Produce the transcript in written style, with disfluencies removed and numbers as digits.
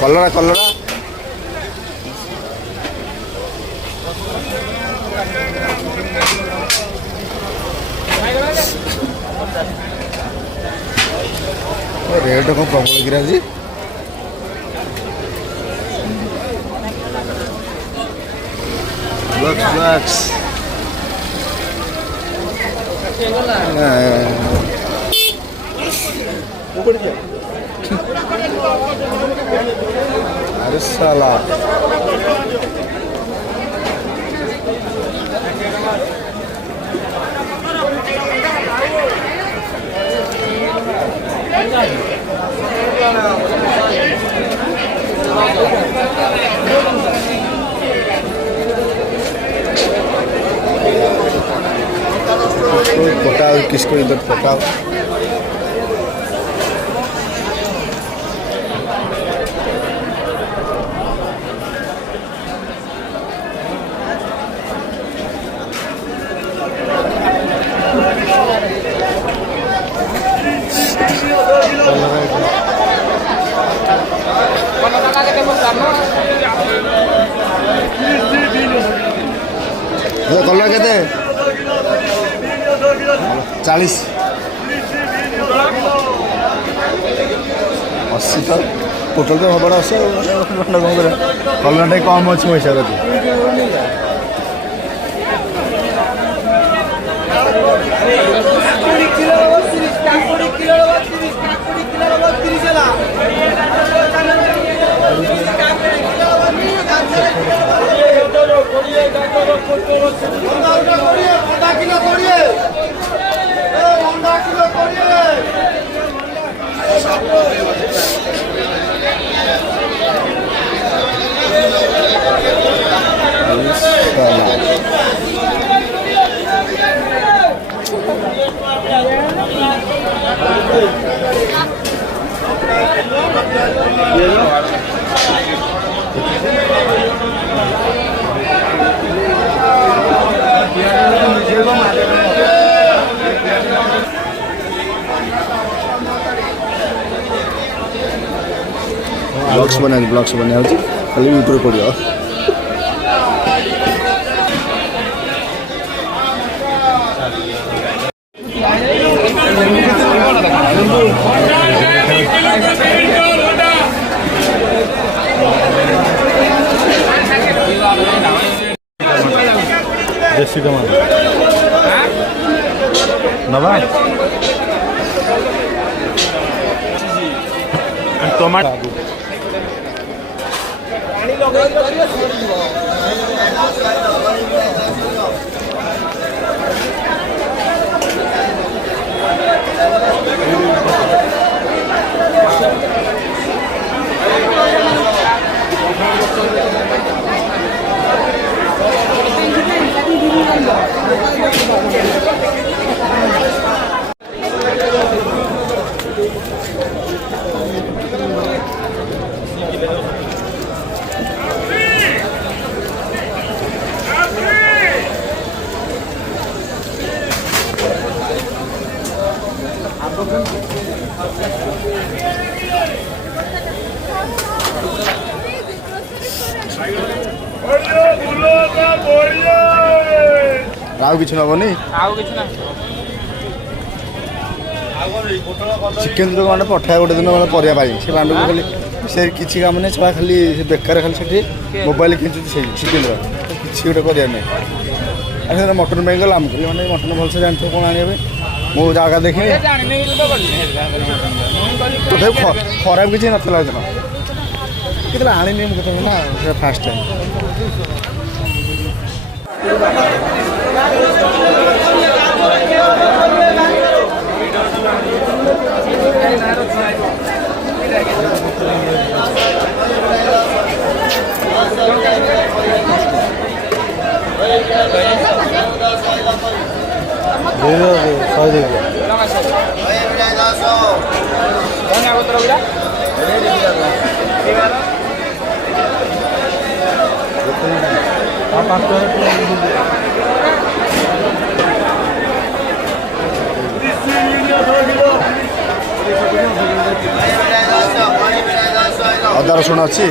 କଲରା କଲରା ରେଟ୍ କ'ଣ ପ୍ରବଳ କିରା ଆଜି ବ୍ଲକ୍ସ अरे साला पटाओ किसको इधर पटाओ कलर केते 40 80 तो टोटल तो बड़ा 80 कलर कम अच्छे मो हिसाब से ब्लॉग्स बना खाली यूट्यूब पड़ो देसी टमाटर नवा टमाटर आउ किछ नबनी चिकेन तो मैंने पठाए गोटे दिन मैंने परिया पाई से बांडू को खाली से किसी काम नहीं छड़ा खाली बेकार खाली से मोबाइल खींचुची से चिकेन किसी गोटे परिया नहीं अरे मटन पे गला मैंने मटन भलसे जानते कौन आने मो जगह देखी तो खराब किसी नाला दिन कितना आनी मुझे ना फास्ट टाइम ଅଦା ରସୁଣ ଅଛି।